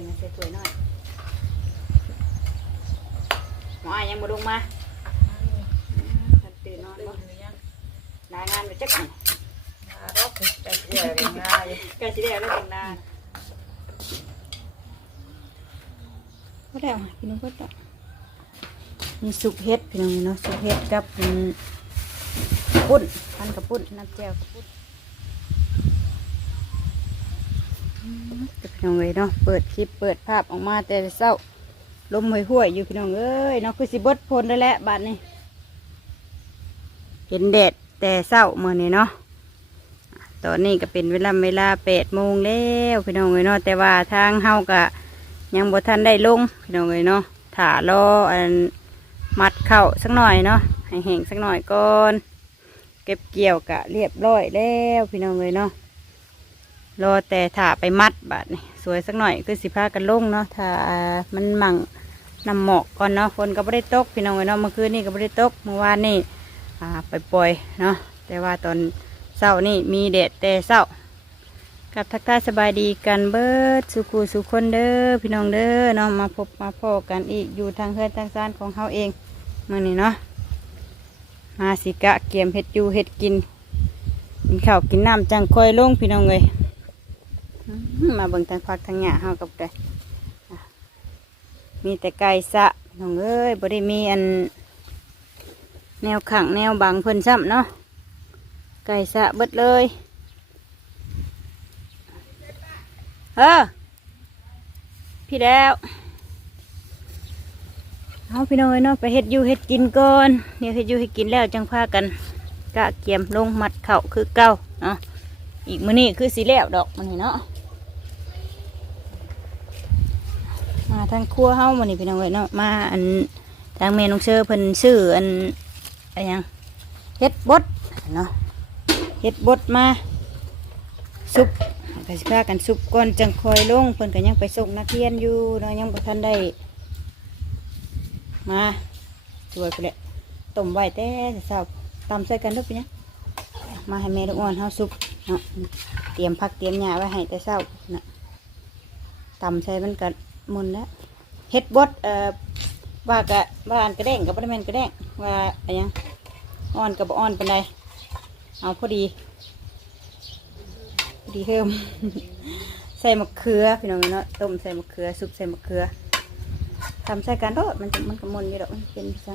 งใส่ถ้วยหน่อยหมออ้ายยังบ่ลงมาท่านตื่นนอนบ่นหรือยังรายงานไปจักหน่อยมาดอกแต่เกี่ยวเลยง่ายใกล้สิได้แล้วจังนานก็ได้วพี่น้องก็ได้มีสุกเฮ็ดพี่น้องเนาะสุกเฮ็ดกับปุ้นพันกับปุ้นน้ำแจ่วกับปุ้น อืมพี่น้องเลยเนาะเปิดคลิปเปิดภาพออกมาแต่เศร้าลมห่วยห่วยๆอยู่พี่น้องเอ้ยเนาะคือสิเบิดพลได้แล้วบาดนี้ เห็นแดดแต่เศร้าเมื่อนี้เนาะตอนนี้ก็เป็นเวลาเวลาแปดโมงแล้วพี่น้องเอ้ยเนาะแต่ว่าทางเฮาก็ยังบ่ทันได้ลงพี่น้องเอ้ยเนาะถ่ารออันมัดเข้าสักหน่อยเนาะให้แห้งสักหน่อยก่อน เก็บเกี่ยวกะเรียบร้อยแล้วพี่น้องเอ้ยเนาะ รอแต่ถ่าไปมัดบาดนี่สวยสักหน่อยคือสิพากันลงเนาะถ้ามันมั่งนำหมอกก่อนเนาะฝนก็ไม่ได้ตกพี่น้องเอ้ยเนาะเมื่อคืนนี่ก็ไม่ได้ตกเมื่อวานนี่อ่าไปปล่อยเนาะแต่ว่าตอนเศร้านี่มีแดดแต่เศร้ากับทักทายสบายดีกันเบิดสุขูสุคนเด้อพี่น้องเด้อเนาะมาพบมาพอกันอีกอยู่ทางเฮือนทางซานของเฮาเองเมื่อนี้เนาะมาสิกะเกียมเห็ดอยู่เห็ดกินกินข้าวกินน้ำจังคอยลงพี่น้องเลย มาเบิ่งทางพักทางหญ้าเฮากับได้มีแต่ไก่สะน้องเอ้ยบ่ได้มีอัน แนวขังแนวบังเพิ่นซ้ำเนาะไก่สะเบิดเลยเออพี่แล้วเอาพี่น้องเอ้ยเนาะไปเฮ็ดอยู่เฮ็ดกินก่อนเดี๋ยวเฮ็ดอยู่เฮ็ดกินแล้วจังพากันกะเกียมลงมัดเข่าคือเก่าเนาะอีกมื้อนี้คือสีแล้วดอกมันนี่เนาะมา ทางครัวเฮามื้อนี้พี่น้องเอ้ยเนาะมาอันทางเมนองเชอร์เพิ่นซื้ออันอะไรยังเฮ็ดบดเนาะเฮ็ดบดมาซุปก็สิพากันซุปก่อนจังคอยลงเพิ่นก็ยังไปส่งนักเรียนอยู่เนาะยังบ่ทันได้มาช่วยไปเลยต้มไว้แต่เช้าตำใส่กันทุกปีนะมาให้แม่ลูกอ่อนเฮาซุปเนาะเตรียมผักเตรียมหญ้าไว้ให้แต่เช้านะตำใส่มันก็มุนแล้ว เฮ็ดบดเอ่อว่ากะว่านกระแดงกับบ่ได้แมนกระแดงว่าอะไรยังอ่อนกับบอ่อนปานใดเอาพอดีพอดีเพิ่ม ใส่มะเขือพี่น้องเนาะต้มใส่มะเขือซุปใส่มะเขือทำใส่กันโดดมันมันกระมนอยู่ดอกมันเป็นซะ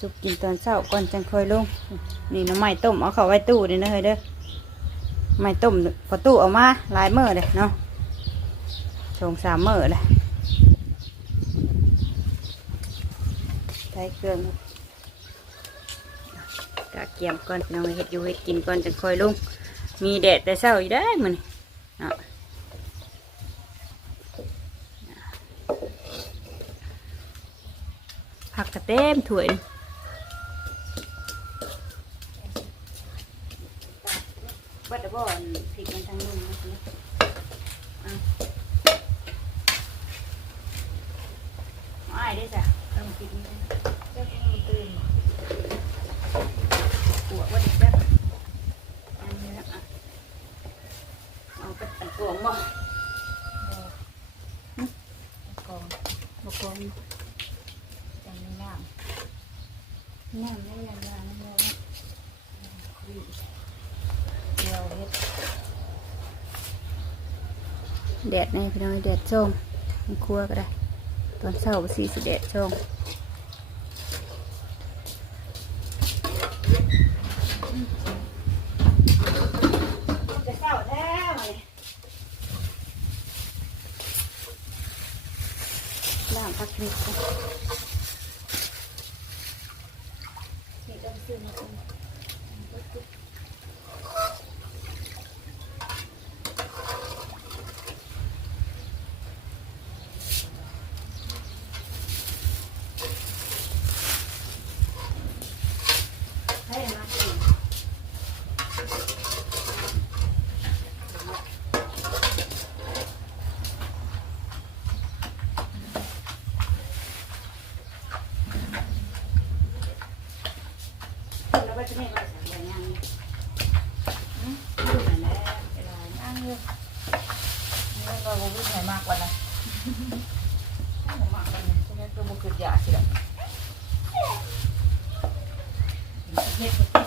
ซุปกินตอนเช้าก่อนจังค่อยลงนี่น้ำไม้ต้มเอาเข้าไว้ตู้นี่นะเฮ้ยเด้อไม้ต้มพอตู้เออกมาลายเมื้อเลยเนาะสองสามมื้อเลย ใส่เครื่องกะเกียมก่อนน้องเฮ็ดอยู่เฮ็ดกินก่อนจังค่อยลง มีแดดแต่เช้าอยู่ได้มันเนาะผักกระเต็มถ้วยบัดเดยวบ่อนพริกมันทางนุ่มนะอ้ายได้จ้ะ กนี่เจ้าพี่น้องตื่นปวดว่าเด็กแบบอันนี้ละอะเอาไปตัดกวงบ่กองบ่กวงจังไม่น้น้ำไม่ยางยาน้ำมันำเดียวเฮ็ดแดดในพี่น้องแดดช่องมันครัวก็ได้ ตอนเช้าสี่สิแดดช่องจะเช้าแท้ล่างพักนิดก่อนนี่ต้องซื้อมาก่อน ให้มาสิแล้วก็จะไม่มาสั่งอย่างนั้นอืมดูหน่อยนะเวลานั่งอยู่นี่ก็ ว่าบ่มีใครมากกว่านะบ่มากกว่านะฉะนั้นตัวบ่คืออ ยากสิล่ะเฮ็ดเฮ็ด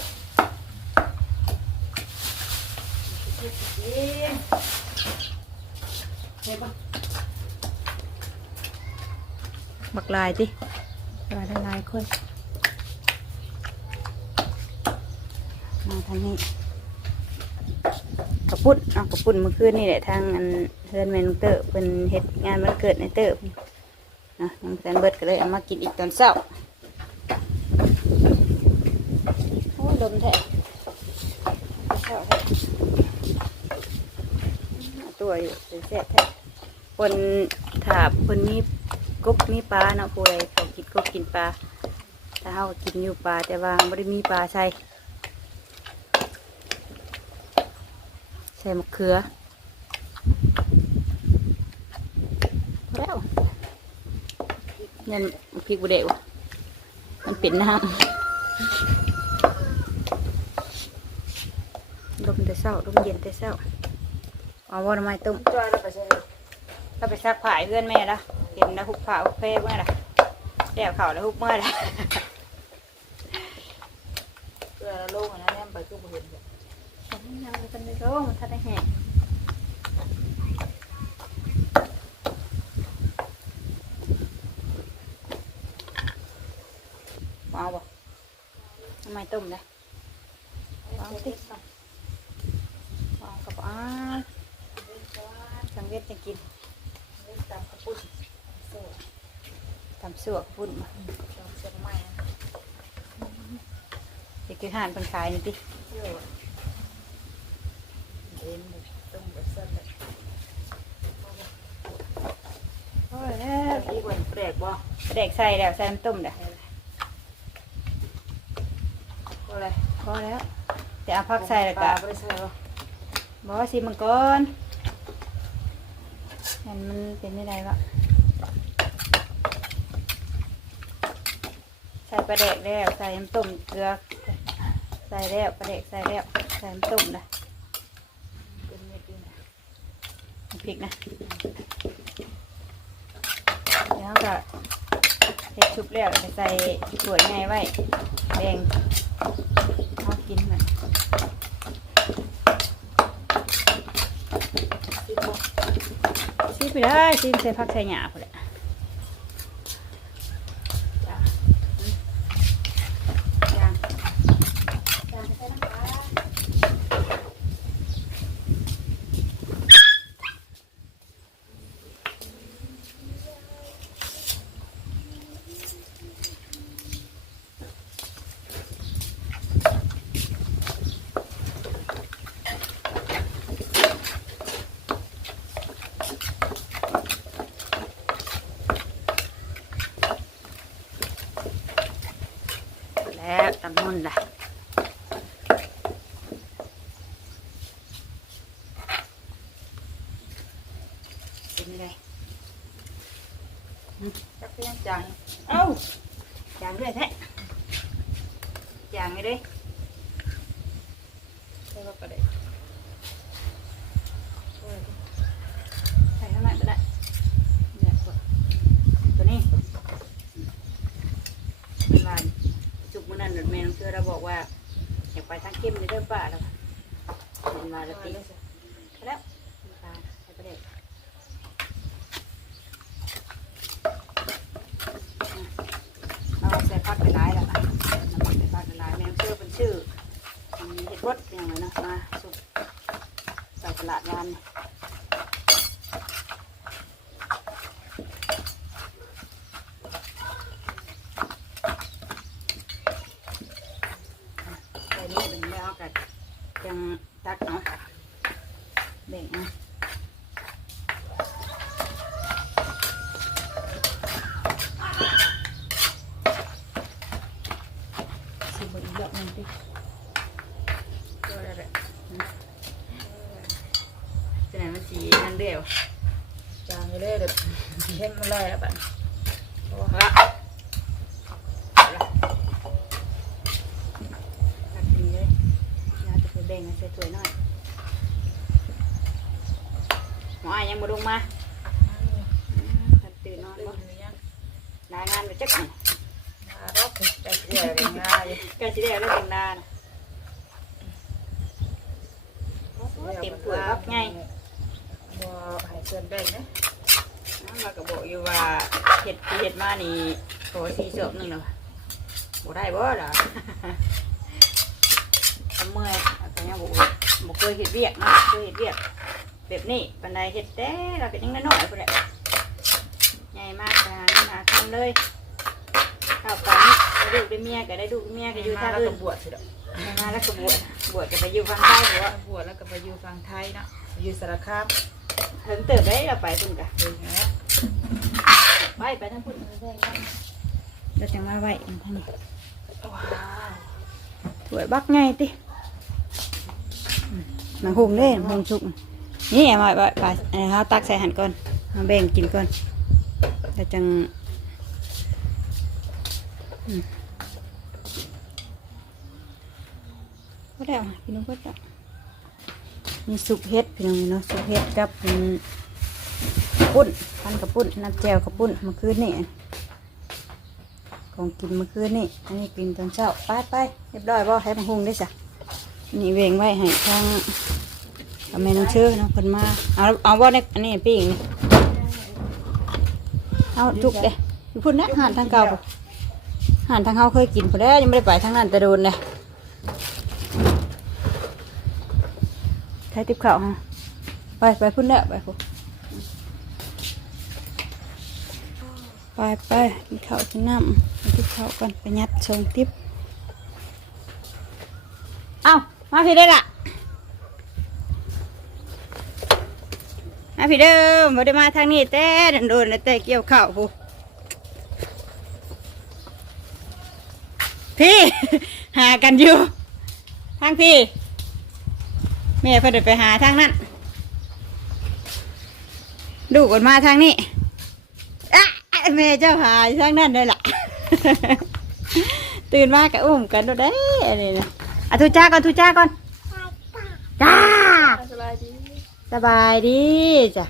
เฮ็ดเฮ็ดเฮ็ดบ่บักลายติลายลายคนมาทางนี้กระปุ่นเอากระปุ่นเมื่อคืนนี่แหละทางอันเพื่อนแมนเตอร์เป็นเฮ็ดงานวันเกิดในเตอร์ นะน้องแซนเบิร์ดก็เลยเอามากินอีกตอนเช้าโอ้ยลมแท้ตัวอยู่เป็นแซ่แท้คนถาบคนนี้กบมีปลาเนาะผู้ใดเขากินกบกินปลาถ้าเฮากินอยู่ปลาแต่ว่าไม่ได้มีปลาใส่ใส่มะเขือแล้ว เงินพริกบุเดวมันเป็นน้ำลมแต่เศร้าลมเย็นแต่เศร้าเอาว่าทำไมต้มจอยแล้วไปใช่ก็ไปซักผ้าให้เพื่อนแม่ละเห็นแล้วหุบผ้าหุบเฟ่เมื่อละแดดเข่าแล้วหุบเมื่อละเพื่อโลกอันนั้นแนมไปคือบ่เห็นเลยยังไม่ทันได้ร้องมันทันได้แห้งเอาบ่ทำไม ต้มเลยวางติวางกับอ้าสังเวชจะกินตามกระปุกโซ่ทำสั่วกับพุ่นมาตามเชียงใหม่เด็กคือห่านเป็นขายนี่ติเที่ยวเอ็นต้องแบบสั้นเลยโอ้ยแล้วอีกวันแปลกบ่เด็กใส่แล้วใส่น้ำต้มเด้อ ก็อะไร พอแล้วแต่เอาผักใส่แล้วปก็ลาไม่ได้ใส่บ่บอกว่าสิมังก่อนเห็นมันเป็นไม่ได้วะใส่ปลาแดกแล้วใส่น้ำต้มเกลือใส่แล้วปลาแดกใส่แล้วใส่น้ำต้มนะเป็นเม็ดนี่นะพริกนะแล้วก็เฮ็ดชุบแล้วจะใส่สวยไงไว้แดงเอากินหน่อย สิบบ่ ซี ไปได้ซีใส่ผักใส่หยาพอแหละ จ้า ย่าง จ้าใส่น้ำปลา แล้วตำมุนล่ะ เป็นไงจักเพียงจางเอ้าจางด้วยแท้จางไงด้วยใส่ก็กระเดกใส่ข้างในก็ได้เนี่ยกดตัวนี้เวลาจุกมันนั่นแม่น้องเชื่อเราบอกว่าอยากไปทางเข้มในเรื่องป่าแล้วเป็นมาแล้วตีไปแล้วน้ำตาลใส่ประเด็กเอาใส่ผักไปหลายแล้วนะน้ำมันใส่ผักไปหลายแม่น้องเชื่อเป็นชื่ออืมเห็ดรสอย่างไรนะมาสุกใส่ ตลาดวานนี่ใส่นี่เป็นแล้วกันยังตักเนาะแบ่งเอาสิบอีกรอบหนึงดิ ก็ได้แหละ จะไหนมันสีนั่น เดียวจางอยู่เลยเด็ดเข้มมาเลยแล้วบัดโอ้ละตักดีเลยน่าจะไปแบ่งกันใส่ถ้วยหน่อยหมออ้ายยังบ่ลงมาทันตื่นนอนตื่บ่นหรือยังรายงานไปจักหน่อย มาแล้วแต่เสียเลยง่ายก็สิได้เรื่องนานเต็มถ้วยบักไง บ่ให้เพื่อนแบ่งนะเราก็บอกอยู่ว่าเห็ดที่เห็ดมานี่โถสี่ศพหนึงเนาะบ่ได้บ่ล่ะทำเมื่อยแต่ยังบอกว่าบ่เคยเห็ดเวียกเนาะเคยเห็ดเวียกแบบนี้ปันใดเห็ดแต่เราก็ยังน้อยๆพุ่นแหละใหญ่มากขนาดนี้หาทำเลยข้าวปลานี่ได้ลูกได้เมียก็ได้ลูกได้เมียก็อยู่ท่าแล้วอื่ก็นบวชสิดอกมาแล้วก็บวชบวชก็ไปอยู่ฟังไทยหัวบวชแล้วก็ไปอยู่ฝั่งไทยเนาะอยู่สารคาม ถึงเติบได้เราไปพุ่นกะเป็นไงไปไปทั้งพุ่นเราจะมาไหวอันท่างนี้ว้าวถวยบักไงติอืมมาหุงเด้หุงชุกนี่เอามาไปไปอันนี้เราตักใส่หันก่อนมาแบ่งกินก่อนแล้วจังอืมก็ได้เอามาพี่น้องก็ได้ มีสุกเฮ็ดพี่น้องเนาะสุกเฮ็ดกับปุ้นพันกับปุ้นน้ำแจ่วกับปุ้นเมื่อคืนนี่ของกินเมื่อคืนนี่อันนี้กินตอนเช้าไปไปเรียบร้อยบ่ให้มาหุงได้จ้ะนี่เวงไว้ให้ทางเอาแม่น้องเชื่อน้องคนมาเอาเอาบ่ในอันนี้ปิ้งนี่เอาจุกเด้อยู่พุ่นะหานทางเก่าพุ่นหานทางเฮาเคยกินพุ่นแล้วยังไม่ได้ไปทางนั้นแต่โดนเลย ช้ติบข้าวฮะไปไปพุ่นแล้วไปพุ่นไปไปกินข้าวกินน้ำกินข้าวก่อนไปยัดชงทิพย์เอามาพี่ได้อละมาพี่เดิมบ่ได้มาทางนี้แต่โดนแต่เกี่ยวข้าวผู้พี่ หากันอยู่ทางพี่ แม่เพิ่นไปหาทางนั้นดูกดมาทางนี้อะแม่เจ้าหายทางนั้นได้ละตื่นมากกะอุ้มกันดูได้อะไรนะอะทุจ้าก่อนทุจ้าก่อนจ้าสบายดีสบายดีจ้ะ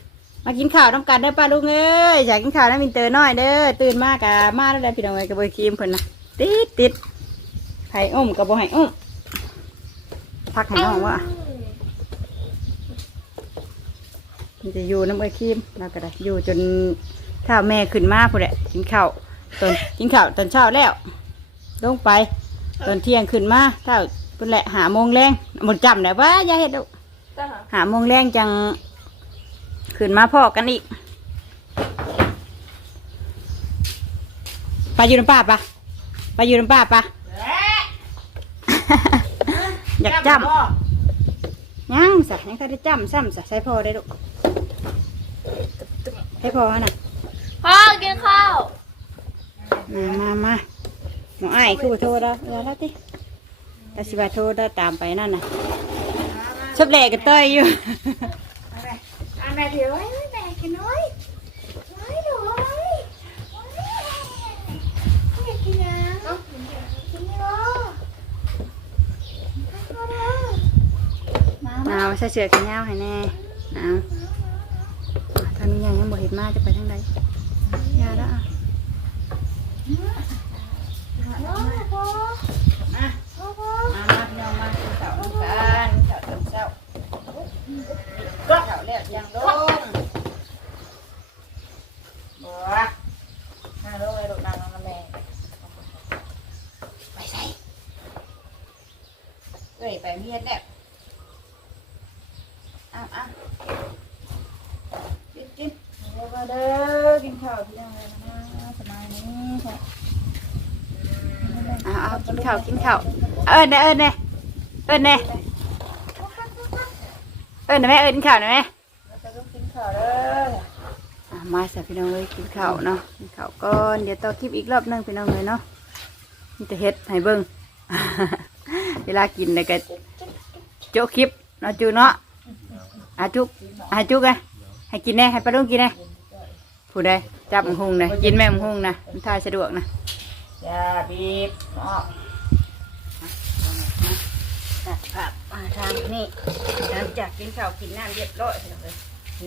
มากินข้าวน้ำกันได้ป้าลุงเอ้ยอยากกินข้าวน้ำมินเตอร์น้อยเด้อตื่นมากกะมาแล้วได้พี่น้องเอ้กระเบยครีมเพิ่นนะติดติดไผ่อุ้มกระโบให้อุ้มพักให้น้องว่า มันจะอยู่น้ำเอ้ยครีมเราก็ได้อยู่จนข้าวแม่ขึ้นมาพุ่นแหละกินข้าวตอนกินข้าวตอนเช้าแล้วลงไป ตอนเที่ยงขึ้นมาถ้าพุ่นแหละหาโมงแรงหมดจำได้ว่าอย่าเฮ็ดลูกจ้าหาหาโมงแรงจังขึ้นมาพ่อกันอีกไปอยู่น้ำป้าปะไปอยู่น้ำป้าปะอยากจำยังสะยังถ้าได้จำซ้ำสะใช้พอได้ลูก ให้พอน่ะพ่อกินข้าวมามามาหมอไอ้ายคือบ่โทรแล้วเออแล้วติแต่สิว่าโทรได้ตามไปนั่นน่ะชอบแหลกกันเต้ยอยู่อันไหนถือไว้แม่กินน้อยน้อยหนูน้อยอยากกินน้ำกินเยอะมาเอาใส่เสื้อกันยาวให้แน่เอาทางนี้ ยังยังบ่เห็นมาจะไปทางใดยาแล้วอะน้อยพ่อมาพ่อพ่อมามาพี่น้องมากินข้าวน้ำกันข้าวต้มเช้าก็ข้าวแล้วยังลงบัวนั่งลงเลยลูกนั่งลงกับแม่ไปใส่เอ้ยไปเมียดแล้วเอ้าวอ้าวกินกินเดี๋ยวมาเด้อกินข้าวพี่น้องเลยนะสบายนี้ค่ะเอาเอากินข้าวกินข้าวเอิญเน่เอิญเน่เอิญเน่เอิญนะแม่เอิญกินข้าวนะแม่แล้วจะต้องกินข้าวเด้อมาสิพี่น้องเลยกินข้าวเนาะกินข้าวก่อนเดี๋ยวต่อคลิปอีกรอบนึงพี่น้องเลยเนาะมีแต่เฮ็ดให้เบิ่งเวลากินเลยก็โจะคลิปเนาะจูเนาะอาจุกอาจุกไงให้กินแน่ให้ปลาลุงกินแน่ ผู้ใดจับมังหุงนะกินแม่มังหุงนะมันทายสะดวกนะยาบีบเนาะตัดผักมาทางนี่หลังจากกินข้าวกินน้ำเรียบร้อยพี่น้องเลย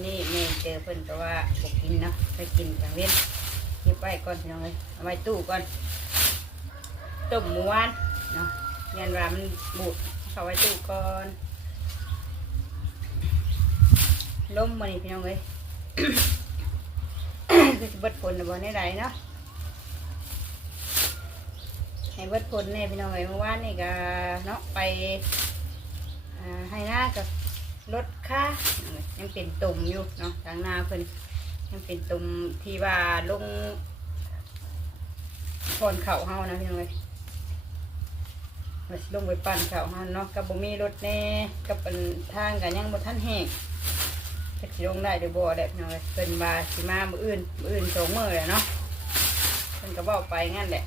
นี่แม่เจอเพิ่นก็ว่าบอกกินเนาะไปกินกลางเว้นเก็บไว้ก่อนพี่น้องเลยเอาไว้ตู้ก่อนต้มหมูหวานเนาะยันว่ามันบูดเข้าไว้ตู้ก่อนล้มมานี่พี่น้องเลย คือจะเบิดผลนะบ่ในไรเนาะให้เบิดผลแน่พี่น้องเลยเมื่อวานนี่ก็เนาะไปให้หน้ากับรถค่ายังเป็นตุ่มอยู่เนาะทางหน้าเพิ่นยังเป็นตุ่มที่ว่าลงพอนเข่าเฮานะพี่น้องเอ้ยลงไปปั่นเข่าเฮาเนาะกับบ่มีรถแน่กับเป็นทางกันยังบ่ทันแห้ง จะสิลงได้หรือบ่ได้พี่น้องเอ้ยเพิ่นว่าสิมามื้ออื่นมื้ออื่นสองมื้อแหละเนาะเพิ่นก็เว้าไปงั้นแหละ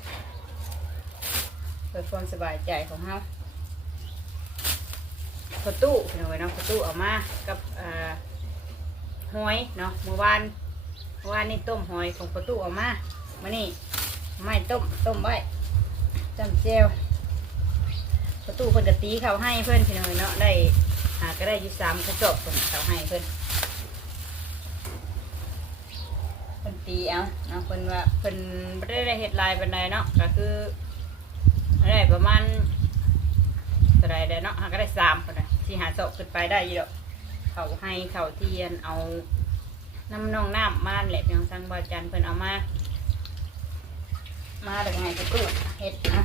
เพื่อความสบายใจของเฮาประตูพี่น้องเอ้ยเนาะประตูออกมากับอ่าหอยเนาะเมื่อวานเมื่อวานนี่ต้มหอยของประตูออกมามานี่ไม่ต้มต้มไว้จำเจียวประตูเพิ่นกะตีเขาให้เพื่อนพี่น้องเอ้ยเนาะได้หาก็ได้ยี่สามกระจกเพิ่นเขาให้เพื่อนเพิ่น ตีเอาเนาะเพิ่นว่าเพิ่นไม่ได้ได้เห็ดลายเป็นไรเนาะก็คือได้ประมาณเท่าไรเด้เนาะหาก็ได้สามคนนะที่หาศพขึ้นไปได้อีดอกเขาให้เขาเทียนเอาน้ำนองน้ำมาแหละพี่น้องทางบาจันเพิ่นเอามา มาแต่ไงก็ตู้เห็ดนะ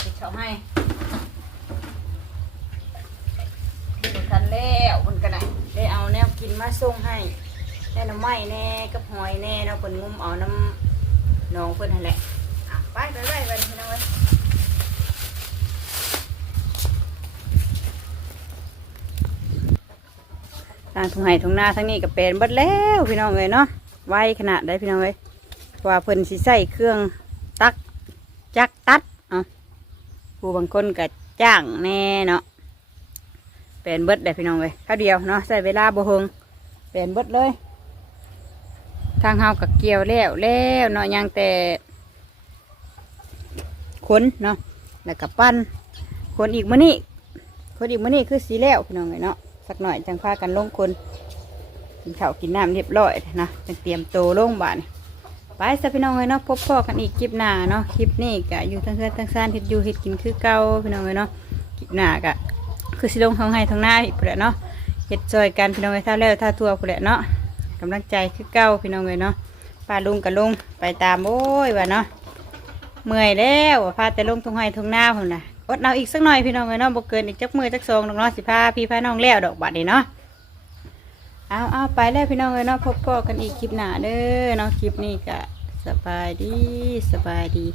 เห็ดเขาให้บุทันแล้วมันก็ได้ได้เอาแนวกินมาส่งให้ ได้น้ำไม้แน่กับหอยแน่เนาะเพิ่นงุมเอาน้ำหนองเพิ่นนั่นแหละอะไปไปไปไปพี่น้องเอ้ยทางทุ่งไห่ทุ่งนาทั้งนี้ก็เป็นเบิดแล้วพี่น้องเลยเนาะไวขนาดได้พี่น้องเลยเพราะว่าเพิ่นสิใส่เครื่องตักจักตัดเอะผู้บางคนก็จ้างแน่เนาะเป็นเบิดได้พี่น้องเลยข้าวเดียวเนาะใส่เวลาบ่เฮงเป็นเบิดเลย ทางเฮากับเกี่ยวแล้วแล้วเนาะยังแต่ขนเนาะแล้วก็ปั้นขนอีกมื้อนี้ขนอีกมื้อนี้คือสีแล้วพี่น้องเลยเนาะสักหน่อยจังพากันลงคนกินข้าวกินน้ำเรียบร้อยนะจังเตรียมโตลงบ้านไปสพี่น้องเลยเนาะพบพ่อกันอีกคลิปหน้าเนาะคลิปนี้กะอยู่ทั้งเพื่อนทั้งซ่านเฮ็ดอยู่เฮ็ดกินคือเก่าพี่น้องเลยเนาะคลิปหน้ากะคือสิลงทางให้ทางหน้าอีกแหละเนาะเฮ็ดซอยกันพี่น้องเลยท่าแล้วท่าทัวพุ่นแหละเนาะ กำลังใจคือเก่าพี่น้องเลยเนาะป้าลุงกับลุงไปตามโอ้ยว่าเนาะเมื่อยแล้วพาแต่ลงทุ่งให้ทุ่งหน้าพุ่นน่ะอดเอาอีกสักหน่อยพี่น้องเลยเนาะบ่เกินอีกจักมือจักซองดอกเนาะสิพาพี่พาน้องแล้วดอกบัดนี้เนาะเอาเอาไปแล้วพี่น้องเลยเนาะพบกันอีกคลิปหน้าเด้อเนาะคลิปนี้ก็สบายดีสบายดี